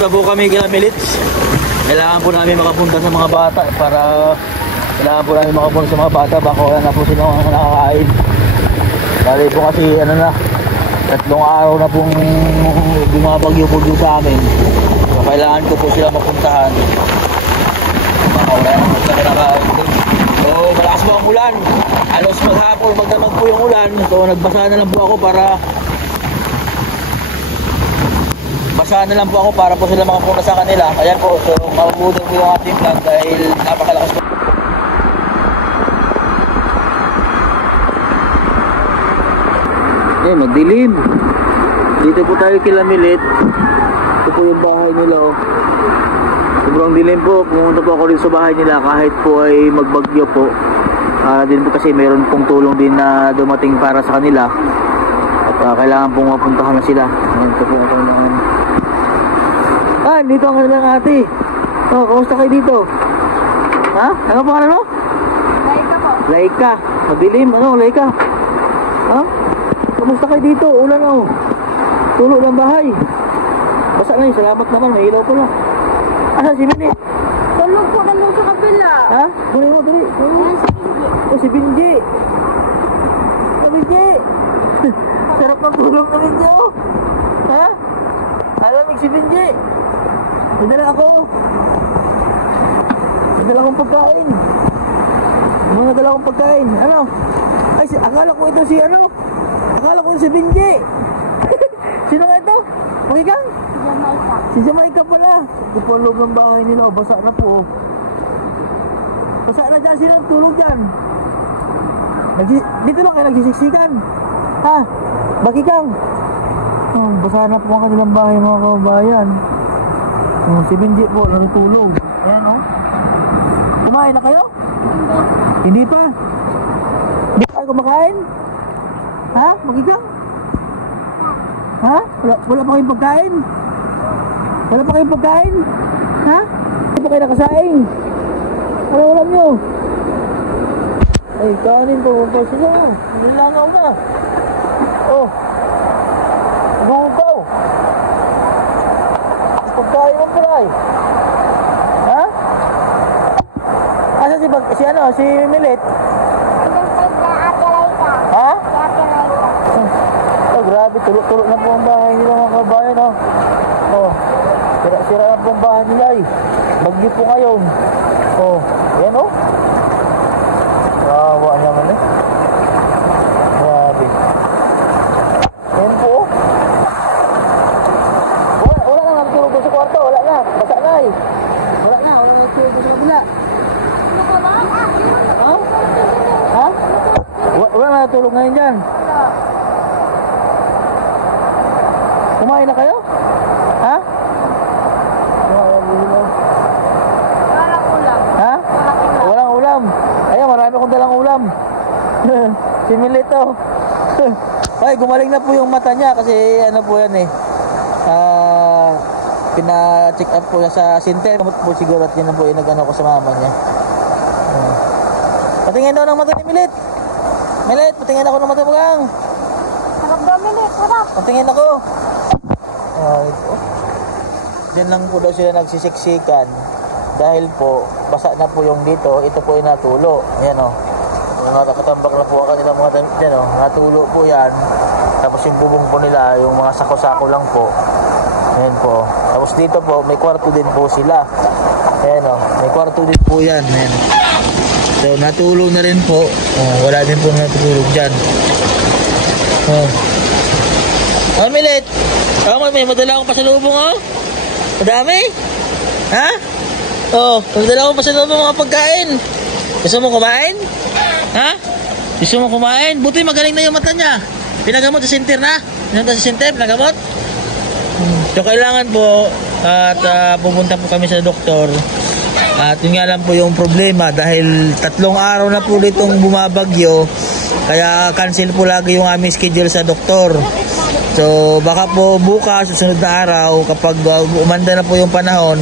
Pupunta po kami kila Milits. Kailangan po namin makapunta sa mga bata para kailangan po namin makapunta sa mga bata baka wala na po sila nakakain. Dahil po kasi ano na, 3 araw na pong bumabagyo po dito sa amin. So kailangan ko po sila mapuntahan. Baka wala na po sila nakakain. So malakas po ang ulan. Alos maghapon magdamag po yung ulan. So nagbasa na lang po ako para po sila makapunta sa kanila. Ayan po, so mabubutin po yung ating plan dahil napakalakas po. Eh, madilim. Dito po tayo kila Milit. Ito po yung bahay nila, oh. Sobrang dilim po. Pumunta po ako rin sa bahay nila kahit po ay magbagyo po. Din po kasi mayroon pong tulong din na dumating para sa kanila. At kailangan pong mapuntahan na sila. Ito po ang kailangan. Dito ang kanilang ate. Oh, kamusta kayo dito? Ha? Ano pangalan mo? Laika po. Laika. Madilim. Ano, Laika? Ha? Kamusta kayo dito? Ulan na, oh. Tulo ng bahay. Basta na, salamat naman. May ilaw pala. Asan si Benny? Tulog po nandun sa kabila. Ha? Dali mo, dali. Oh, si Benji. Oh, Benji. Sarap ng tulog na Benji, oh. Ha? Alamig si Benji. May dala ako. May dala akong pagkain. Mga dala akong pagkain. Ano? Ay, akala ko ito si ano? Akala ko si Benji. Sino nga ito? Pakikang? Jamaica. Si Jamaica pala. Ito po ang loob ng bahay nila. Basa na po. Basa na dyan. Sino tulog dyan? Dito lang kayo nagsisiksikan. Ha? Bakikang? Oh, basa na po ang kanilang bahay mga kababayan. Oh, si Benji po natutulog. Ayan, oh. Kumain na kayo? Hindi pa. Hindi pa kayo kumakain? Ha? Bakikang? Ha? Wala pa kayong pagkain? Wala pa kayong pagkain? Ha? Hindi pa kayo nakasaing? Ano ulam nyo? Ay, kanin po. Sila. Nilangaw na. Oh. Gugaw. Pagkain mo pala eh. Ha? Asa si ano? Si Milit? Ha? Oh, grabe, tulok-tulok na po ang bahay nila mga kabayan, oh. Oh, sira na po ang bahay nila, eh. Bagyo po ngayon. Oh, yan, oh. Kawawa naman, eh. Grabe. Yan po, oh. Wala na, natulog sa kwarto. Wala na, basa na, eh. Wala na, natulog sa kabila. Ha? Wala na, natulog ngayon dyan. Kumain na kayo? Ha? Walang ulam. Ha? Walang ulam. Ayun, marami akong dalang ulam. Si Milito. Ay, gumaling na po yung mata niya kasi ano po yan eh. Pina-check up po sa center. Po siguro at yun na po yung nag-ano ko sa mama niya. Patingin daw ng mata ni Milit. Milit, patingin ako ng mata mo gang. Sarap daw, Milit. Sarap. Patingin ako. Ito. Diyan lang po daw sila nagsisiksikan dahil po basa na po yung dito. Ito po yung natulo. Ayan o. Nakatambak na po ang kanilang mga damit dyan o. Natulo po yan. Tapos yung bubong po nila, yung mga sako-sako lang po. Ayan po. Tapos dito po, may kwarto din po sila. Ayan o. May kwarto din po yan. Ayan. So natulog na rin po. Wala din po natulog dyan. Milit. May madala akong pasalubong, oh. Madami. Ha? May madala akong pasalubong mga pagkain. Gusto mo kumain? Ha? Gusto mo kumain? Buti magaling na yung mata niya. Pinagamot sa center na? Pinunta sa center, pinagamot? So kailangan po at pupunta po kami sa doktor. At yun nga lang po yung problema dahil 3 araw na po ditong bumabagyo. Kaya cancel po lagi yung aming schedule sa doktor. So baka po bukas, susunod na araw, kapag umanda na po yung panahon,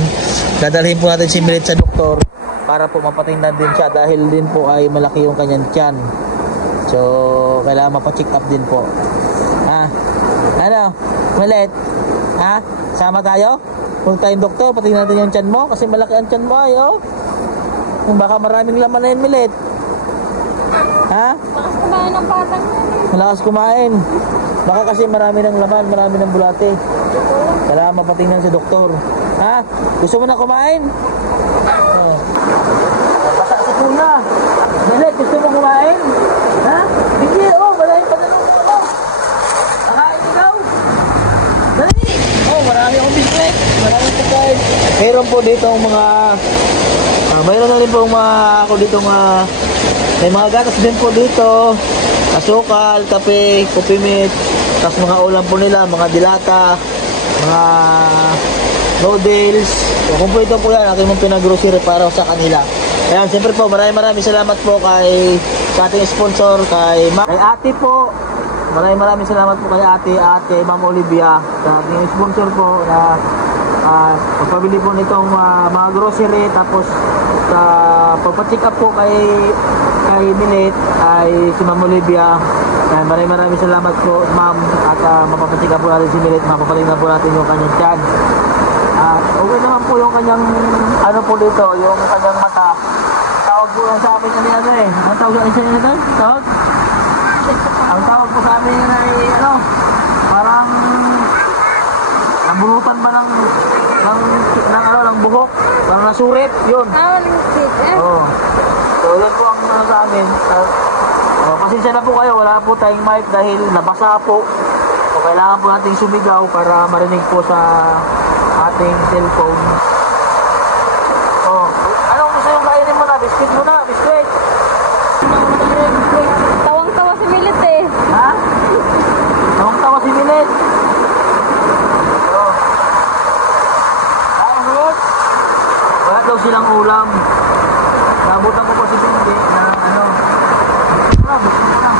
dadalhin po natin si Milit sa doktor para po mapatingnan din siya dahil din po ay malaki yung kanyang tiyan. So kailangan mapacheck up din po. Ha? Ano? Milit? Ha? Sama tayo? Kung tayong doktor, patingin natin yung tiyan mo. Kasi malaki ang tiyan mo ay, oh. Kung baka maraming laman na yun, Milet. Ha? Bakas kumain ng batang yan eh. Malakas kumain. Baka kasi marami ng laman, marami ng bulate. Kailangan mapatingnan si doktor. Ha? Gusto mo na kumain? Oh. Basa si Kuya. Milet, gusto mo kumain? Ha? Hindi, oh, wala yung panalong mo. Kakain ikaw. Dali. Oh, marami akong biskwit. Maraming pagkain. Meron po dito mga... mayroon na rin po mga... Ako dito may mga gatas din po dito. Asukal, kape, kupimit. Tapos mga ulam po nila, mga dilata, mga noodles. Kung po ito po yan, aking mong pinag-grocery para sa kanila. Ayan, siyempre po, maraming salamat po sa ating sponsor, kay ate po. Maraming salamat po kay ate at kay Ma'am Olivia sa ating sponsor po na pagpabili po nitong mga grocery. Tapos sa pagpa-check up po kay Milet ay si Ma'am Olivia. Ayan, maraming salamat po, ma'am. At mapapacheck up po natin si Milet, mapapatingnan po natin yung kanyang tiyan. At okay naman po yung kanyang ano po dito, yung kanyang mata. Tawag po lang sa amin kanina eh. Ang tawag sa inyo nito? Tawag? Ang tawag po sa amin ay ano, parang nabunutan ba ng buhok, parang nasurit, yun. Lingkit eh. Oo. So yun po ang sa amin. Pasensya na po kayo, wala po tayong mic dahil nabasa po. So kailangan po nating sumigaw para marinig po sa ating cellphone. Anong gusto yung kainin mo na? Biscuit mo na, biscuit. Tawang-tawa si Milet eh. Ha? Tawang-tawa si Milet. Wala daw silang ulam. Nabutan ko po si Bindi na ano. Buksan mo na.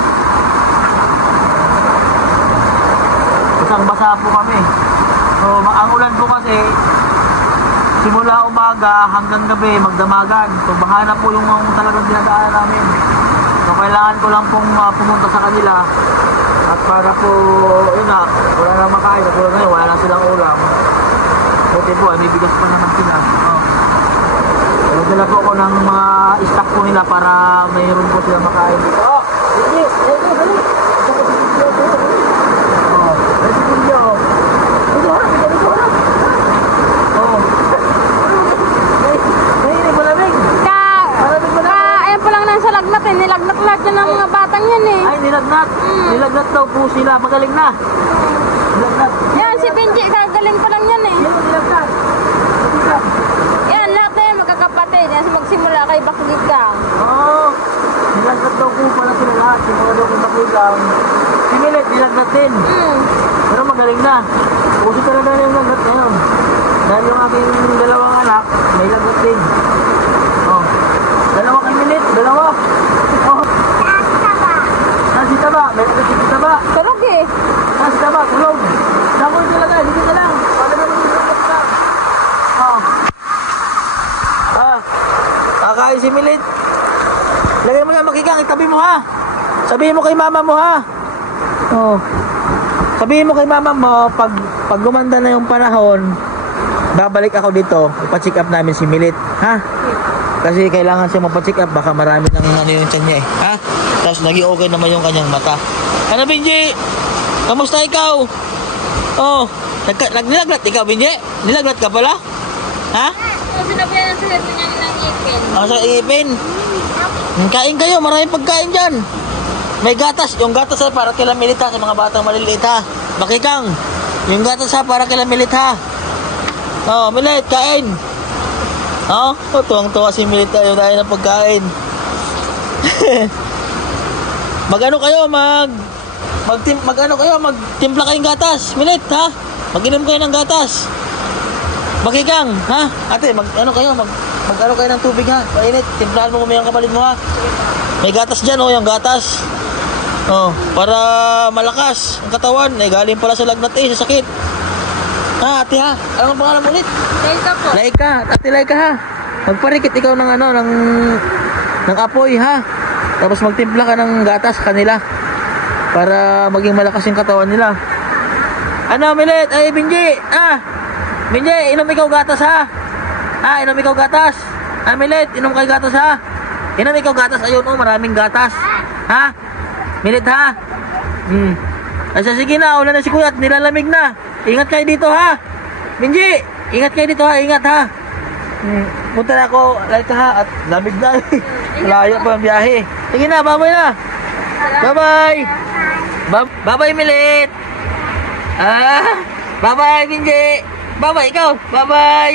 Basang-basa po kami. So, ang ulan po kasi simula umaga hanggang gabi magdamagan. So, bahana po yung talagang dinadaanan namin. So, kailangan ko lang pong pumunta sa kanila. At para po, yun na, wala na makain. Katulad ngayon, wala na silang ulam. Buti po, may bigas pa naman sila. Nagdala po ako ng mga stock po nila para mayroon po sila makain dito. Sige, dali. Ayan po lang nasa lagnat eh. Nilagnat lahat yan ng mga batang yan eh. Ay, nilagnat. Nilagnat daw po sila. Magaling na. Nilagnat. Yan, si Benji, gagaling pa lang yan eh. Yan, nilagnat. Yan, lahat na yan magkakapatid. Yan, magsimula kay Bakligang. Nilagnat daw po pala sila lahat. Simula daw kay Bakligang. Si Milet, nilagnat din. Pero magaling na. Puso talaga na yung lagnat ngayon. Dahil yung aking dalawang anak, may lagnat din. Dalawa kay Milet, dalawa. Nasi taba, may lagnat si taba. Tulog eh. Nasi taba, tulog. Damoy talaga, dito na lang. Paano naman yung lagnat lang? Kakain si Milet. Lagyan mo na makikang, itabi mo ha. Sabihin mo kay mama mo ha. Sabihin mo kay mama mo, pag gumanda na yung panahon, babalik ako dito, ipa-check up namin si Milet, ha? Kasi kailangan siya mapacheck up, baka marami ng ano yung tiyan niya eh, ha? Tapos naging okay naman yung kanyang mata. Ano, Benji? Kamusta ikaw? Nagnilagnat ikaw, Benji? Nilagnat ka pala? Ha? Sinabihan ng sila niya ng ipin. Sa ipin? Kain kayo, maraming pagkain dyan. May gatas, yung gatas ay para kila Milet ha, sa mga batang maliliit ha. Bakikang, yung gatas ha, para kila Milet ha. Milet, kain. Tuwang-tuwa si Milet tayo dahil ng pagkain. Magtimpla kayong gatas, Milet ha. Mag-inom kayo ng gatas. Bakikang, ha? Ate, mag-ano kayo ng tubig ha. Mainit, timplahan mo yung kapatid mo ha. May gatas dyan yung gatas. Para malakas ang katawan. Galing pala sa lagnat sa sakit. Ha, ate ha? Ano ang pangalan mo ulit? Laika po. Laika, ate Laika ha. Magparikit ikaw ng ng apoy ha. Tapos magtimpla ka ng gatas kanila. Para maging malakas yung katawan nila. Ano, Milet? Ay, Benji, Minje, inom ikaw gatas ha. Ha, inom ikaw gatas. Ha, Milit, inom kayo gatas ha. Inom ikaw gatas. Ayun oh, maraming gatas. Ha? Milit ha. Asa sige na, ulan na si kuya at nilalamig na. Ingat kayo dito ha. Minji, ingat kayo dito ha, ingat ha. Punta na ako, like ha, at lamig na. Malayo pa ang biyahe. Sige na, bye-bye na. Bye-bye. Bye-bye, Milit. Bye-bye, Minji. Bye-bye, ikaw. Bye-bye.